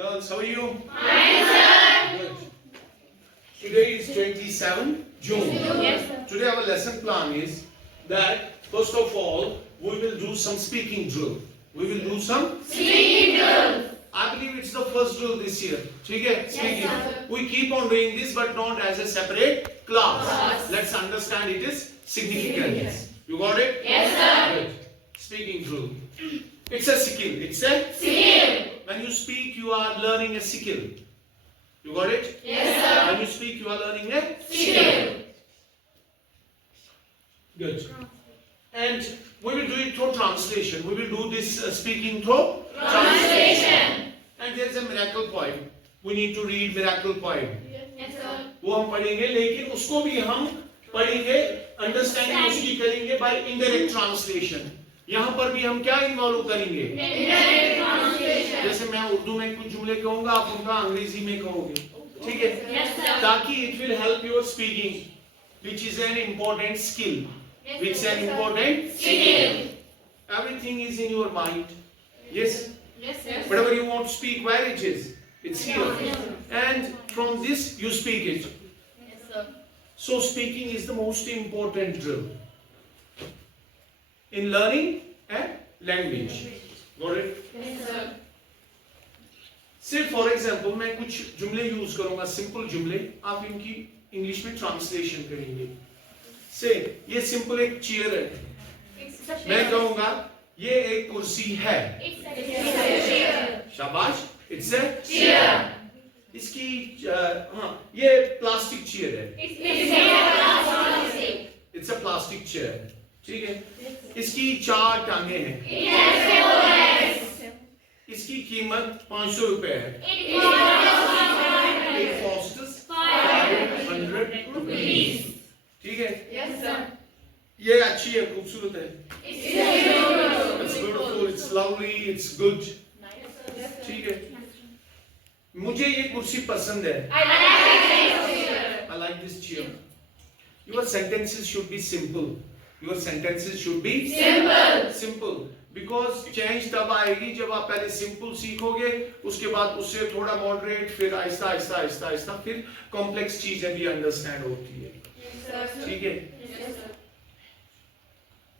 Girls, how are you? Fine, sir. Good. Today is 27 June. Yes, sir. Today our lesson plan is that first of all we will do some speaking drill. We will do some Speaking drill. I believe it's the first drill this year. ठीक है? Speaking. sir. We keep on doing this but not as a separate class. Class. Let's understand it is significant. Significant. You got it? Yes, sir. Good. Speaking drill. It's a skill. It's a Skill. when you speak you are learning a skill. You got it? Yes, sir. When you speak you are learning a Skill. Good. And we will do it through translation. We will do this speaking through Translation. And there is a miracle poem. We need to read miracle poem. Yes, sir. वो हम पढ़ेंगे लेकिन उसको भी हम पढ़ेंगे understanding उसकी करेंगे बाय इनडायरेक्ट ट्रांसलेशन. यहाँ पर भी हम क्या इन्वॉल्व करेंगे? Indirect translation. जैसे मैं उर्दू में कुछ जुमले कहूँगा आप उनका अंग्रेजी में कहोगे. ठीक है? Yes, sir. ताकि it will help your speaking, which is an important skill. Which is an important Skill. Everything is in your mind. Yes. Yes, sir. Whatever you want to speak, where it is, it's here. Yes, sir. And from this you speak it. Yes, sir. So speaking is the most important drill in learning a language. Got it? Yes, sir. Say for example, मैं कुछ जुमले use करूंगा, simple जुमले, आप इनकी English में translation करेंगे. Say ये सिंपल एक चेयर है, मैं कहूंगा ये एक कुर्सी है. शाबाश. It's a Chair. इसकी हाँ ये प्लास्टिक चेयर है. It's a plastic chair. ठीक है. इसकी 4 टांगे हैं. इसकी कीमत 500 रुपए है. It costs 500 rupees. ठीक है. Yes, sir. ये अच्छी है, खूबसूरत है. It's beautiful, it's lovely, it's good. ठीक है. मुझे ये कुर्सी पसंद है. I like this chair. Your sentences should be simple. Your sentences should be simple. Because change तब आएगी जब आप पहले simple सीखोगे, उसके बाद उससे थोड़ा moderate, फिर आहिस्ता आहिस्ता आहिस्ता आहिस्ता फिर complex चीजें भी understand होती है. ठीक है.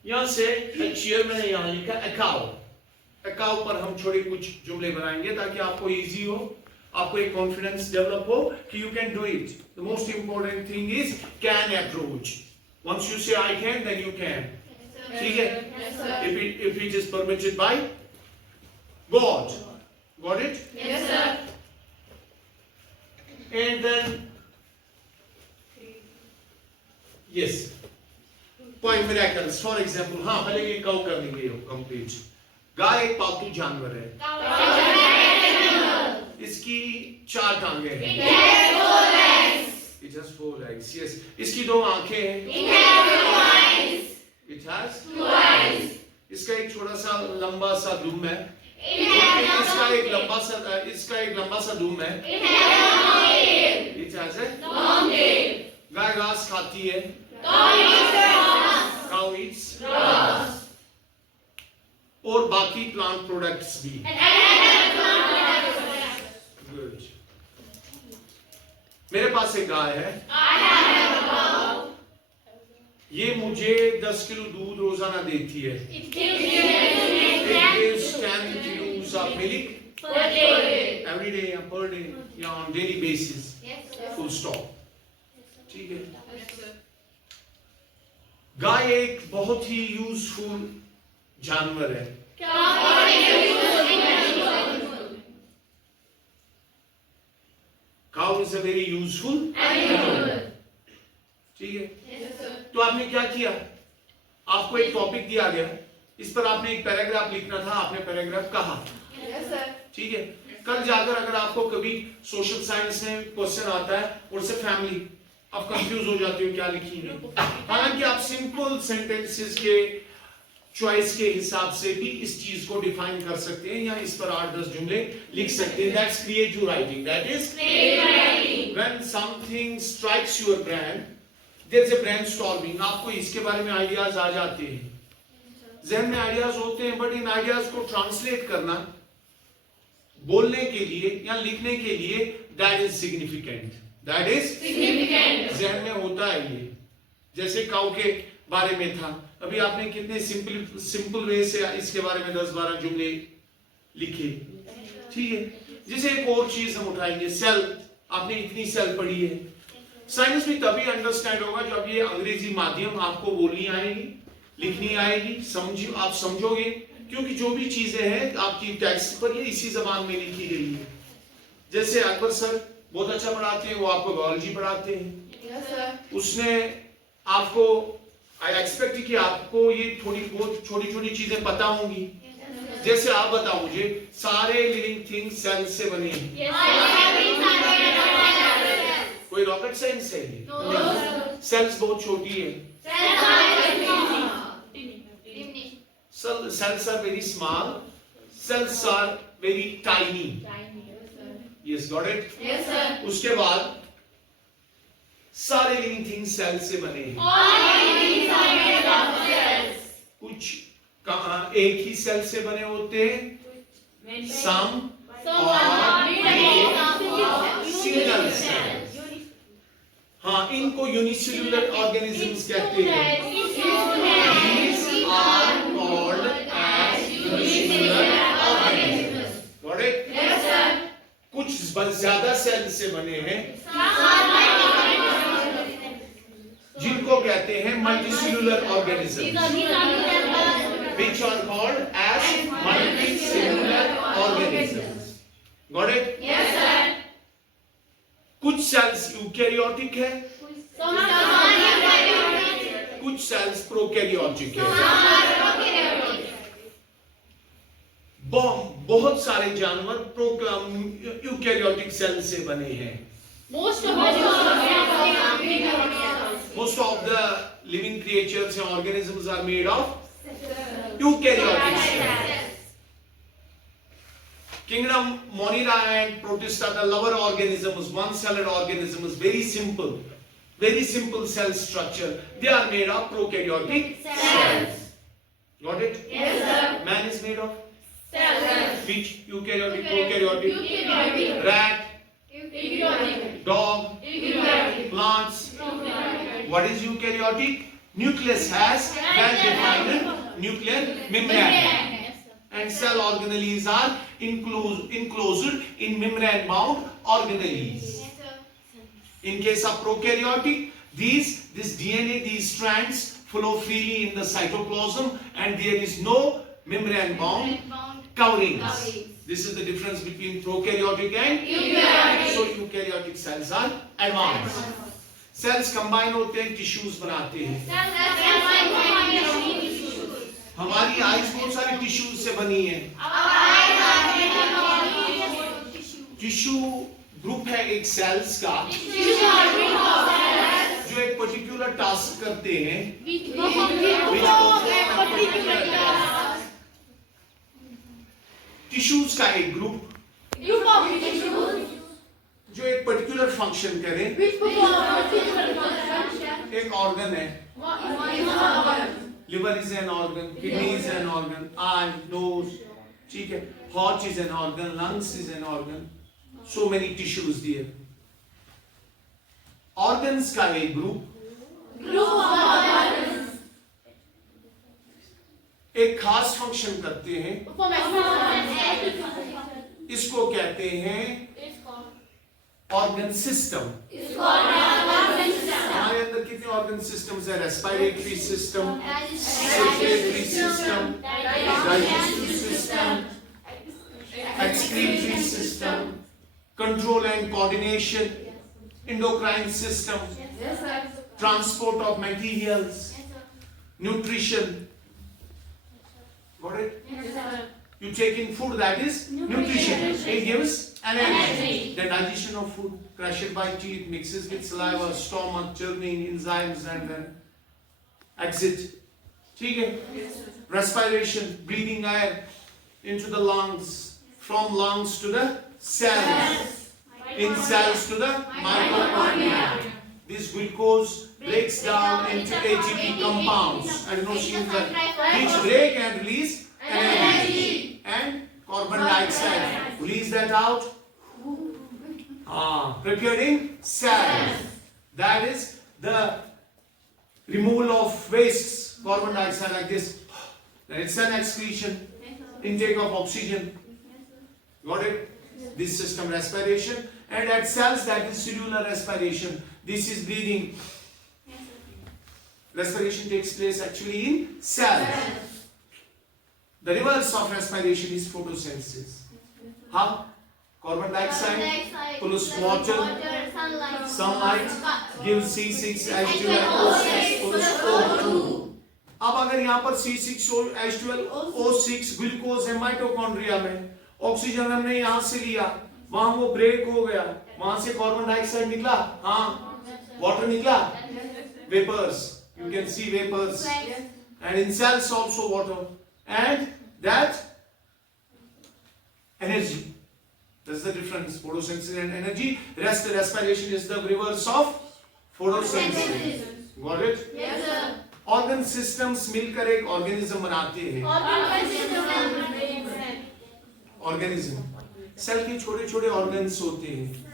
यहाँ से चेयर मैंने यहाँ लिखा a cow. A cow पर हम छोटे कुछ जुमले बनाएंगे ताकि आपको easy हो, आपको एक confidence develop हो कि you can do it. The most important thing is can approach. Once you say I can, then you can. ठीक है? If it is permitted by God. Got it? Yes, sir. And then yes. Point miracles. For example, हाँ पहले ये cow कर लेंगे complete. गाय एक पालतू जानवर है. इसकी 4 टांगे हैं. It has 4 legs. Yes. इसकी 2 आंखें हैं. It has 2 eyes. इसका एक छोटा सा लंबा सा दुम है. इसका एक लंबा सा दुम है. It has a गाय घास खाती है. Cow eats grass. और बाकी प्लांट प्रोडक्ट्स भी. Good. मेरे पास एक गाय है. ये मुझे 10 किलो दूध रोजाना देती है. It gives 10 kilos of milk every day or per day, या on daily basis. Full stop. ठीक है. गाय एक बहुत ही यूजफुल जानवर है. Cow is a very useful animal. ठीक है. तो आपने क्या किया? आपको एक टॉपिक दिया गया, इस पर आपने एक पैराग्राफ लिखना था. आपने पैराग्राफ कहा. ठीक है. कल जाकर अगर आपको कभी सोशल साइंस में क्वेश्चन आता है और से फैमिली, आप कंफ्यूज हो जाते हो क्या लिखी है. हालांकि आप सिंपल सेंटेंसेस के चॉइस के हिसाब से भी इस चीज को डिफाइन कर सकते हैं या इस पर 8-10 जुमले लिख सकते हैं. That's creative writing. That is when something strikes your brain, there is a brainstorming. आपको इसके बारे में आइडियाज आ जाते हैं, जहन में आइडियाज होते हैं, बट इन आइडियाज को ट्रांसलेट करना बोलने के लिए या लिखने के लिए that is significant, that is Significant. जहन में होता है ये। जैसे काउ के बारे में था, अभी आपने कितने सिंपल वे से इसके बारे में 10-12 जुमले लिखे, ठीक है। जैसे एक और चीज हम उठाएंगे, सेल, आपने इतनी सेल पढ़ी है। साइंस भी तभी अंडरस्टैंड होगा जब ये अंग्रेजी माध्यम आपको बोलनी आएगी, लिखनी आएगी, आप समझोगे, क्योंकि जो भी चीजें हैं आपकी टेक्स्ट पर ये इसी जबान में लिखी गई है। जैसे अकबर सर बहुत अच्छा पढ़ाते हैं, वो आपको बायोलॉजी पढ़ाते हैं, Yes, sir. उसने आपको, आई एक्सपेक्ट कि आपको ये थोड़ी बहुत छोटी छोटी चीजें पता होंगी। जैसे आप बताओ मुझे, सारे लिविंग थिंग्स सेल से बने हैं। Yes, sir. कोई रॉकेट साइंस है ये? No, sir. सेल्स बहुत छोटी है, cells are very small, cells are very tiny. Yes, got it? Yes, sir. उसके बाद सारे लिविंग थिंग्स सेल से बने हैं। All living are made of cells. कुछ एक ही सेल से बने होते हैं, some Some are made of single cells। हाँ, इनको यूनिसेल्युलर ऑर्गेनिजम्स कहते हैं। These are called as unicellular organisms। Got it? Yes, sir. कुछ ज्यादा सेल से बने हैं जिनको कहते हैं multicellular organisms, which are called as multicellular organisms। Got it? Yes, sir. कुछ सेल्स यूकैरियोटिक है, Some are eukaryotic. कुछ सेल्स प्रोकैरियोटिक है। Some are prokaryotic. बहुत सारे जानवर यूकैरियोटिक सेल से बने हैं। Most of the Most of the living creatures and organisms are made of eukaryotic cells। Kingdom Monera and Protista, the lower organisms, one-celled organisms, very simple cell structure. They are made of prokaryotic cells। Got it? Yes, sir. Man is made of Cells. which? Eukaryotic, prokaryotic, Eukaryotic. rat, Eukaryotic. dog, Eukaryotic. plants. Prokaryotic. What is eukaryotic? Nucleus has well-defined nuclear membrane, and cell organelles are enclosed in membrane-bound organelles। In case of prokaryotic, this DNA, these strands flow freely in the cytoplasm, and there is no membrane-bound coverings। This is the difference between prokaryotic and Eukaryotic. so eukaryotic cells are advanced। Cells combine होते हैं, tissues बनाते हैं। हमारी eyes बहुत सारी tissues से बनी है। टिश्यू ग्रुप है एक सेल्स का जो एक पर्टिकुलर टास्क करते हैं। टिश्यूज का एक ग्रुप जो एक पर्टिकुलर फंक्शन करे। एक ऑर्गन है, liver is an organ, kidney is an organ, eye, nose, ठीक है, heart is an organ, lungs is an organ, so many tissues there. Organs का एक ग्रुप एक खास फंक्शन करते हैं, इसको कहते हैं ऑर्गन सिस्टम। हमारे अंदर कितने ऑर्गन सिस्टम्स है? Respiratory system, circulatory system, digestive system, excretory system, control and coordination, endocrine system, transport of materials, nutrition. Got it? You take in food, that is nutrition. It gives energy. The digestion of food, crushed by teeth, mixes with saliva, stomach, churning, enzymes, and then exit. ठीक है? Respiration, breathing air into the lungs, from lungs to the cells, in cells to the mitochondria. This glucose breaks down into ATP compounds, adenosine, which break and release energy and carbon dioxide. Release that out. Preparing cells. That is the removal of wastes, carbon dioxide like this. Then it's an excretion, intake of oxygen. Got it? This system respiration. And at cells, that is cellular respiration. This is breathing. Respiration takes place actually in cells. The reverse of respiration is photosynthesis. How? Carbon dioxide plus water, sunlight gives C6H12O6 plus O2. अब अगर यहाँ पर C6H12O6 glucose है mitochondria में, oxygen हमने यहाँ से लिया, वहां वो ब्रेक हो गया, वहां से कार्बन डाइऑक्साइड निकला, हाँ, वाटर निकला, vapours, you can see vapors, and in cells also water, and that energy. That's the difference. Photosynthesis and energy. Respiration is the reverse of photosynthesis. Got it? Yes, sir. Organ systems मिलकर एक organism बनाते हैं. Organism. Cell के छोटे छोटे organs होते हैं.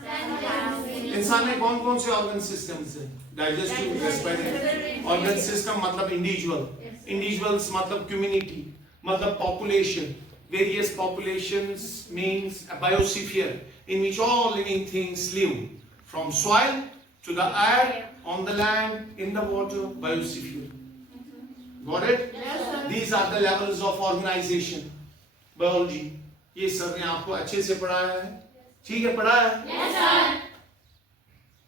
इंसान में कौन कौन से ऑर्गन सिस्टम्स हैं? Digestive, respiratory. ऑर्गन सिस्टम मतलब इंडिविजुअल, इंडिविजुअल्स मतलब कम्युनिटी, मतलब population. Various populations means a biosphere in which all living things live, from soil to the air, on the land, in the water. Biosphere. Got it? Yes, sir. These are the levels of organization. Biology. ये sir ने आपको अच्छे से पढ़ाया है, ठीक है, पढ़ाया है. Yes, sir.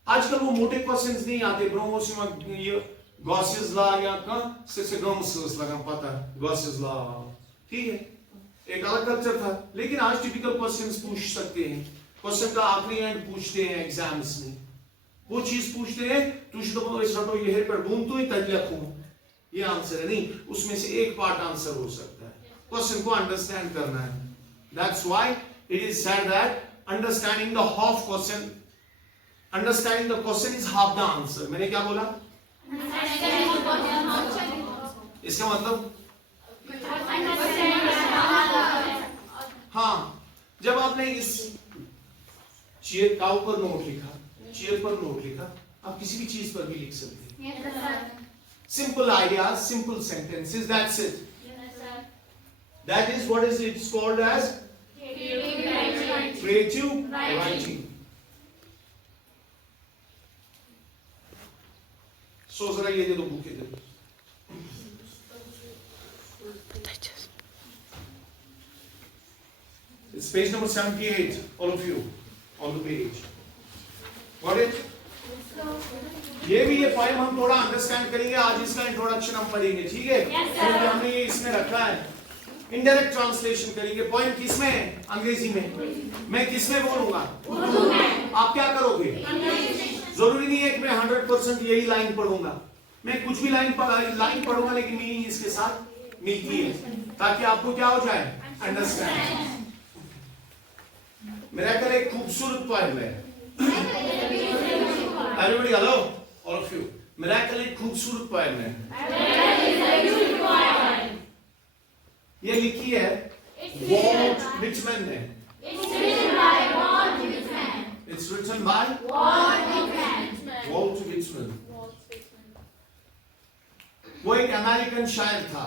आजकल वो मोटे क्वेश्चंस नहीं आते, ब्रोमोसिमा ये गॉसियस लॉ या का से गॉसियस लगा पता है, गॉसियस लॉ, ठीक है, एक अलग कल्चर था. लेकिन आज टिपिकल क्वेश्चंस पूछ सकते हैं. क्वेश्चन का आखिरी एंड पूछते हैं एग्जाम्स में, वो चीज पूछते हैं, तुझको इस रटो ये पर बूम तो ही तक लिखूं, ये आंसर है नहीं, उसमें से एक पार्ट आंसर हो सकता है. क्वेश्चन को अंडरस्टैंड करना है. That's why it is said that understanding the half question, understanding the question is half the answer. मैंने क्या बोला? इसका मतलब हाँ, जब आपने इस चेयर का ऊपर नोट लिखा, चेयर पर नोट लिखा, आप किसी भी चीज पर भी लिख सकते हैं. Simple ideas, simple sentences, that's it. That is what is it's called as creative writing. So जरा ये दे दो, बुक दे दो. It's page number 78, all of you, on the page. Got it? ये भी ये पोएम हम थोड़ा अंडरस्टैंड करेंगे. आज इसका इंट्रोडक्शन हम पढ़ेंगे, ठीक है? क्योंकि हमने ये इसमें रखा है. इनडायरेक्ट ट्रांसलेशन करेंगे. पोएम किस में है? अंग्रेजी में. मैं किस में बोलूंगा? उर्दू में. आप क्या करोगे? जरूरी नहीं है कि मैं 100% यही लाइन पढ़ूंगा. मैं कुछ भी लाइन पढ़ूंगा, लेकिन मीनिंग इसके साथ मिलती है, ताकि आपको क्या हो जाए? अंडरस्टैंड. मेरा कल एक खूबसूरत पोएम है. Everybody, hello, all of you. मेरा कल एक खूबसूरत पोएम है. ये लिखी है वॉल्ट विटमैन ने. It's written by Walt Whitman. वो एक अमेरिकन शायर था,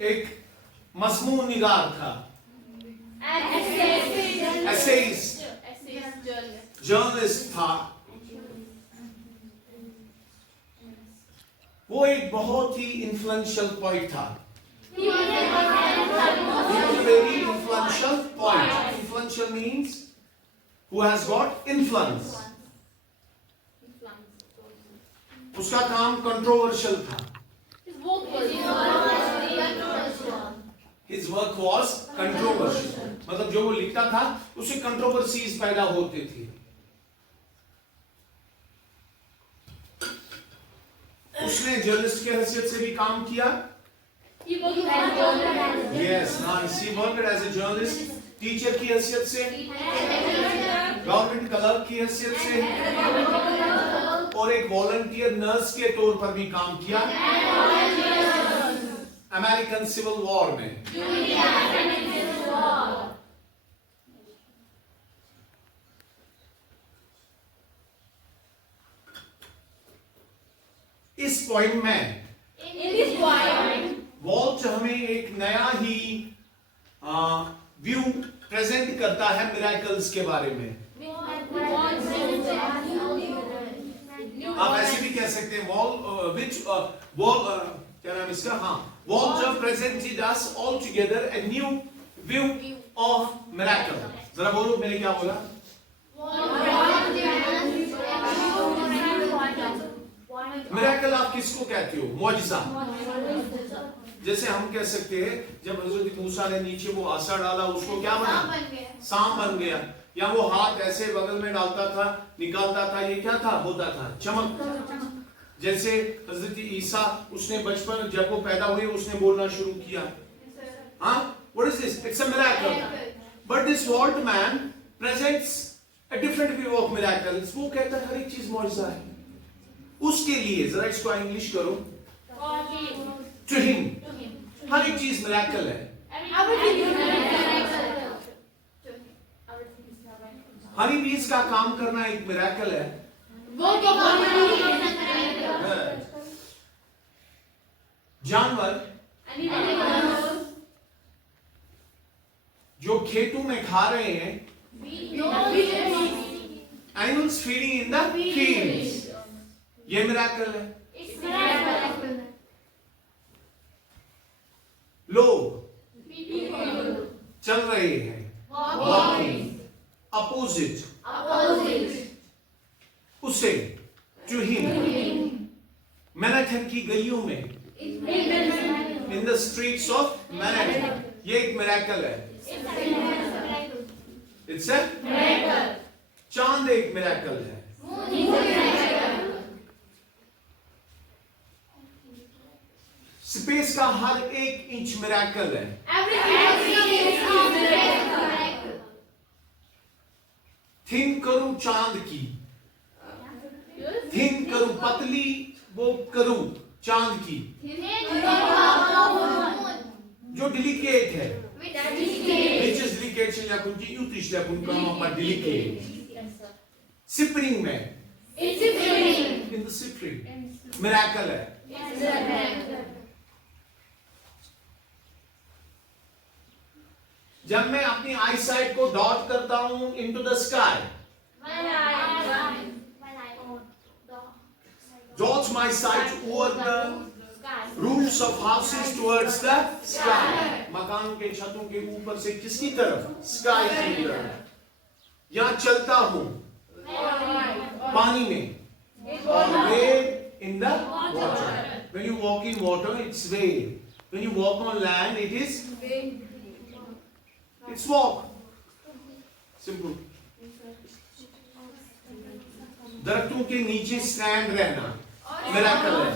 एक मजमून निगार था, एसेइस्ट, जर्नलिस्ट था. वो एक बहुत ही इन्फ्लुएंशियल पोएट था. He was a very influential poet. Influential means who has got influence. उसका काम कंट्रोवर्शियल था. His work was controversial. मतलब जो वो लिखता था उससे कंट्रोवर्सीज पैदा होते थे. उसने जर्नलिस्ट की हैसियत से भी काम किया. Yes, nice. He worked as a journalist. Teacher की हैसियत से, गवर्नमेंट क्लर्क की हैसियत से, और एक वॉलंटियर नर्स के तौर पर भी काम किया. अमेरिकन सिविल वॉर में? इस पॉइंट में वॉल्च हमें एक नया ही व्यू प्रेजेंट करता है मिरेकल्स के बारे में। आप ऐसे भी कह सकते हैं वॉल विच वॉल क्या नाम इसका, हाँ, वॉल जब presented us all together a new view of miracle. जरा बोलो मैंने क्या बोला? मिरेकल आप किसको कहते हो? मौजज़ा। जैसे हम कह सकते हैं जब हजरत मूसा ने नीचे वो आसा डाला उसको क्या बना? सांप बन गया। या वो हाथ ऐसे बगल में डालता था निकालता था, ये क्या था? होता था चमक। जैसे हजरत ईसा उसने बचपन जब वो पैदा हुए उसने बोलना शुरू किया। हाँ, what is this? It's a miracle. But this old man presents a different view of miracles. वो कहता है हर एक चीज मौजज़ा है। उसके लिए जरा इसको इंग्लिश करो। To him. हर एक चीज मिरेकल है। हनी बीज का काम करना एक मिरेकल है। जानवर जो खेतों में खा रहे हैं, animals feeding in the fields, ये मिरेकल है। लोग चल रहे हैं, अपोजिट उसे, टू हिम, मैनहट्टन की गलियों में, in the streets of Manhattan, ये एक मिरेकल है। इट्स ए चांद एक मिरेकल है। स्पेस का हर एक इंच मिरेकल है। थिन करूं चांद की, थिन करूं पतली वो करूं चांद की, जो डिलिकेट है, which is delicate या कुछ यूटिश या कुछ काम पर डिलिकेट। सिपरिंग में, in the सिपरिंग मिरेकल है। जब मैं अपनी आई साइट को डॉट करता हूं into the sky, dots my sight over the roofs of houses towards the sky, मकान के छतों के ऊपर से किसकी तरफ? स्काई की तरफ। यहाँ चलता हूं पानी में, और wave in the water. When you walk in water, it's wave. When you walk on land, it is it's walk. Simple. दरख्तों के नीचे स्टैंड रहना मिरेकल है।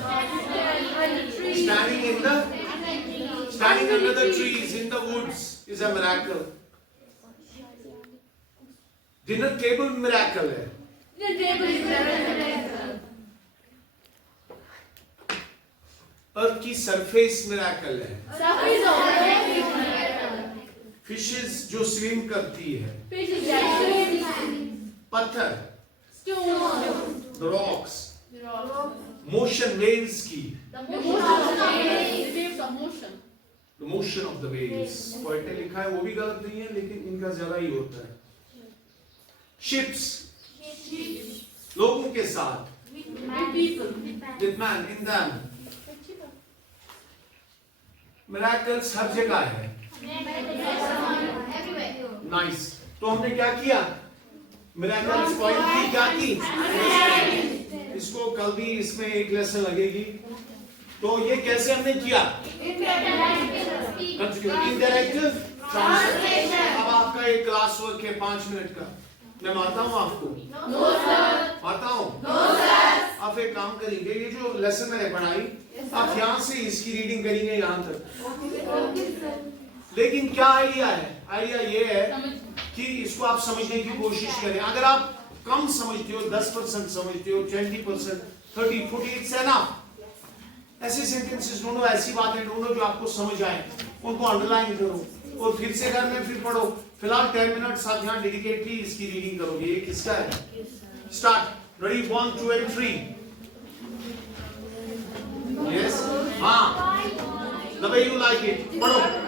Standing under the trees in the woods is a miracle. Dinner table miracle है। अर्थ की surface miracle है। Fishes जो swim करती है, पत्थर, रॉक्स, मोशन वेव्स की, The motion of the waves. Poet ने लिखा है वो भी गलत नहीं है लेकिन इनका ज्यादा ही होता है। शिप्स, लोगों के साथ, with man in them. Miracles हर जगह है। नाइस। तो हमने क्या किया? मिरेकल्स पॉइंट की क्या की? इसको कल भी इसमें एक लेसन लगेगी। तो ये कैसे हमने किया? Interactive translation. अब आपका एक क्लास वर्क है 5 मिनट का, मैं मारता हूँ आपको? मारता हूँ? आप एक काम करेंगे, ये जो लेसन मैंने पढ़ाई आप यहाँ से इसकी रीडिंग करेंगे यहाँ तक। लेकिन क्या आइडिया है? आइडिया ये है कि इसको आप समझने की कोशिश करें। अगर आप कम समझते हो, 10% समझते हो, 20%, 30, 40, it's enough. ऐसे सेंटेंसेस ढूंढो, ऐसी बातें ढूंढो जो आपको समझ आए, उनको अंडरलाइन करो और फिर से घर में फिर पढ़ो। फिलहाल 10 मिनट आप यहाँ डेडिकेटली इसकी रीडिंग करोगे। ये किसका है? स्टार्ट। Ready, 1 2 and 3। यस, हाँ, the way you like it, पढ़ो।